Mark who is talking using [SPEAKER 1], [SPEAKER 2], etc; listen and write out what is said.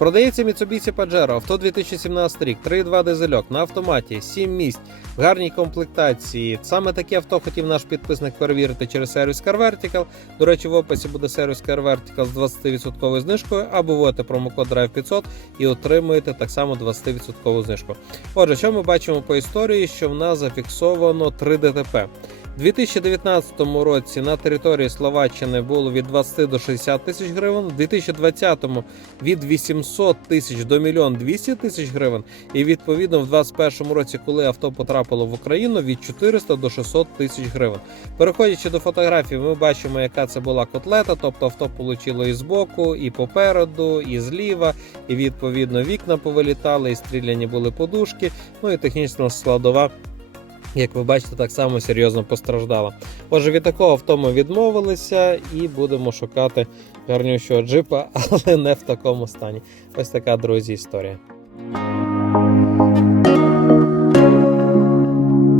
[SPEAKER 1] Продається Mitsubishi Pajero, авто 2017 рік, 3.2 дизельок на автоматі, 7 місць, в гарній комплектації. Саме таке авто хотів наш підписник перевірити через сервіс Car Vertical. До речі, в описі буде сервіс Car Vertical з 20% знижкою, або вводите промокод DRIVE500 і отримуєте так само 20% знижку. Отже, що ми бачимо по історії, що в нас зафіксовано 3 ДТП. У 2019 році на території Словаччини було від 20 до 60 тисяч гривень, у 2020 від 800 тисяч до 1 200 тисяч гривень, і відповідно в 2021 році, коли авто потрапило в Україну, від 400 до 600 тисяч гривень. Переходячи до фотографій, ми бачимо, яка це була котлета, тобто авто получило і збоку, і попереду, і зліва, і відповідно вікна повилітали, і стріляні були подушки. Ну і технічна складова. Як ви бачите, так само серйозно постраждала. Отже, від такого в тому відмовилися і будемо шукати гарнющого джипа, але не в такому стані. Ось така, друзі, історія.